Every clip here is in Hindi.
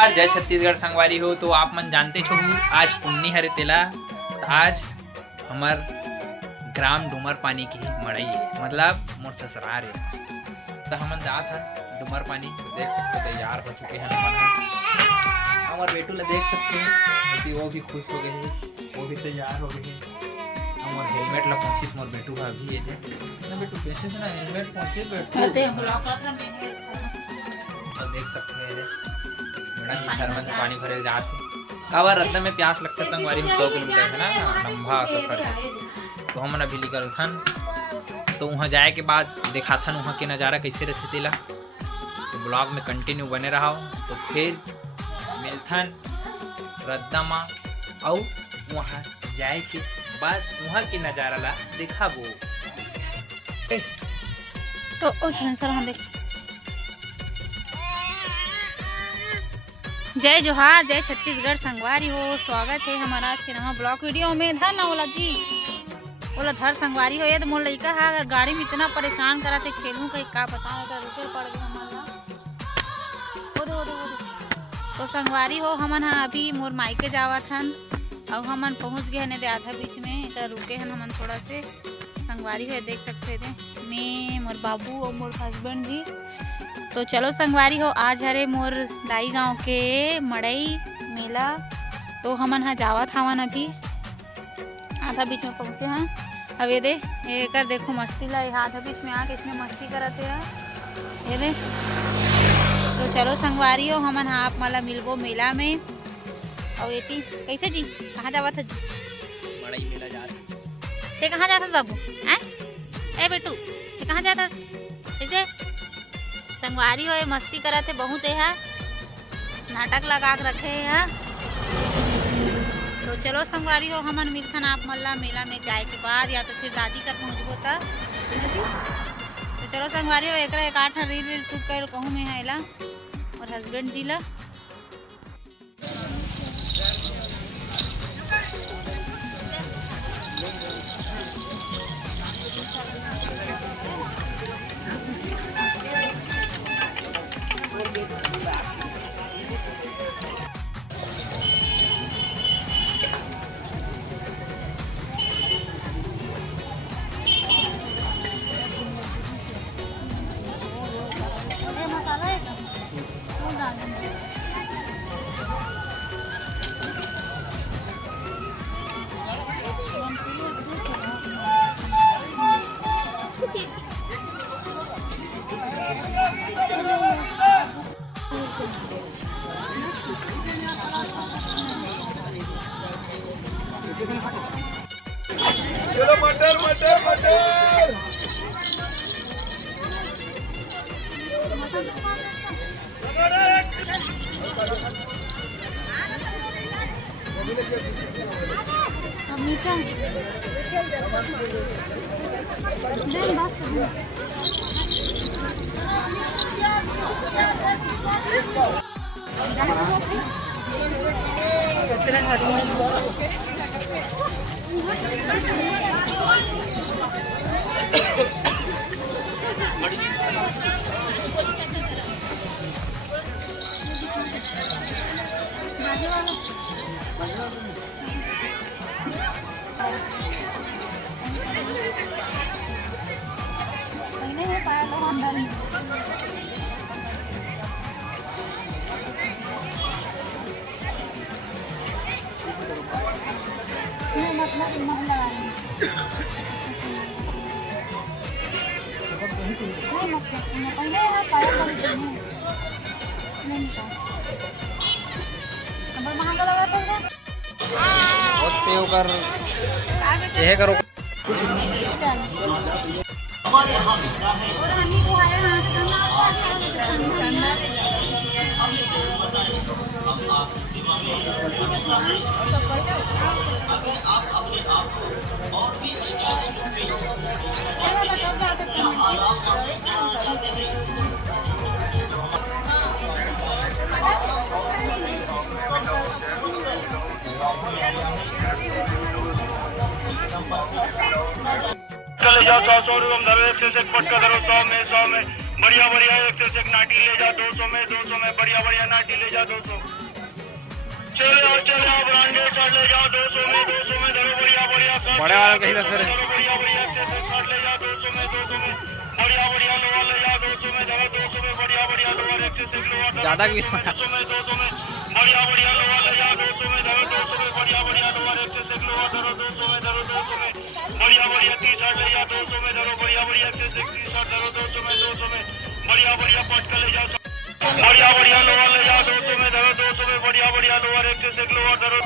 और जय छत्तीसगढ़ संगवारी हो। तो आप मन जानते छो आज पुन्नी हरे तेला। तो आज हमार ग्राम डूमर पानी की मड़ई है, मतलब मोर ससुराल है। तो हमन जात हन डूमर पानी, देख सकते तैयार हो चुके हैं हमन। हमार बेटू ला देख सकते हैं, वो भी खुश हो गए हैं, वो भी तैयार हो गए हैं। हमार हेलमेट ला पहुंचिस मोर बेटू का भी है ना। बेटू कैसे से ना हेलमेट पहुंचिस बेटू तो देख सकते हैं बड़ा ही शर्मा से पानी भरे जात है। काबर रत्न में प्यास लगता संगवारी में 100 किलोमीटर है ना, लंबा सफर है। तो हम अभी निकल थन, तो वहाँ जाए के बाद देखा थन वहाँ के नज़ारा कैसे रहते तेला। तो ब्लॉग में कंटिन्यू बने रहा। तो फिर मिलथन रद्दा माँ और वहाँ जाए के बाद वहाँ के नज़ारा ला देखा वो। तो उस आंसर हम देख। जय जोहार, जय छत्तीसगढ़ संगवारी हो। स्वागत है हमारा आज के नवा ब्लॉग वीडियो में। धर ना ओला जी, ओला धर संगवारी हो। ये तो मोर लइका है, अगर गाड़ी में इतना परेशान करा थे खेलूँ कहीं का बताऊँ, तो रुके पड़ गए हमारा। तो संगवारी हो हमन हाँ अभी मोर मायके जावत हन और हमन पहुँच गए हैं आधा बीच में। तो रुके हैं हमन थोड़ा से। संगवारी हो देख सकते थे मैं, मोर बाबू और मोर हस्बैंड जी। तो चलो संगवारी हो, आज हरे मोर दाई गांव के मड़ई मेला। तो हमन हाँ जावत हवन, अभी आधा बीच में पहुँचे हैं। अब ये दे कर देखो मस्ती ला, आधा बीच में आके इसमें मस्ती करते हैं ये दे। तो चलो संगवारी हो हमन हाँ आप मला मिलबो मेला में। और ये कैसे जी कहाँ जावत है जी? मड़ई मेला जात। ते कहाँ जाता बाबू? ए बेटू ते कहाँ जाता कैसे? संगवारी हो मस्ती करते बहुत है, नाटक लगा के रखे है। तो चलो संगवारी हो हमन मिलथन आप मल्ला मेला में जाए के बाद, या तो फिर दादी कर पहुँचबो तो चलो संगवारी हो एक आठ रील शूट कर कहूँ मैं है और हस्बैंड जी ला। चलो मटर मटर मटर करो चले जाओ 100 रुपये धरो, 100 में 100 में बढ़िया बढ़िया 101 नाटी ले जा 200 में बढ़िया बढ़िया नाटी ले जा 200 चले आओ ब्रांडेड शर्ट ले जाओ 200 में धरो बढ़िया बढ़िया बड़े वाला कहीं दस फिर बढ़िया बढ़िया 101 शर्ट ले जा 200 में बढ़िया बढ़िया लोअर ले जा 200 में धरो 200 में बढ़िया बढ़िया लोअर 101 लोअर ज्यादा की 200 में बढ़िया बढ़िया लोअर ले जा 200 में धरो 200 में बढ़िया बढ़िया लोअर 101 लोअर धरो 200 में बढ़िया बढ़िया टी-शर्ट ले जा 200 में धरो बढ़िया बढ़िया 101 टी-शर्ट धरो 200 में बढ़िया बढ़िया पटका ले जा बढ़िया बढ़िया लोअर ले जा 200 में धरो 200 में बढ़िया बढ़िया लोअर 101 लोअर धरो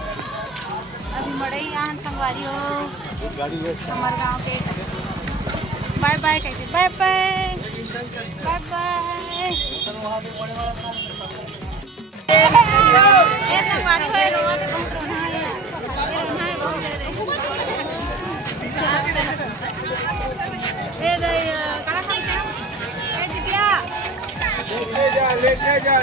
अभी मड़ई यहाँ संगवारी हो हमारे गांव के बाय बाय कहते बाय बाय बाय बाय ये संगवारी हो रोवा के बहुत रोना है ये रोना है बहुत दे दे ए दे काला खाई ए दिव्या लेके जा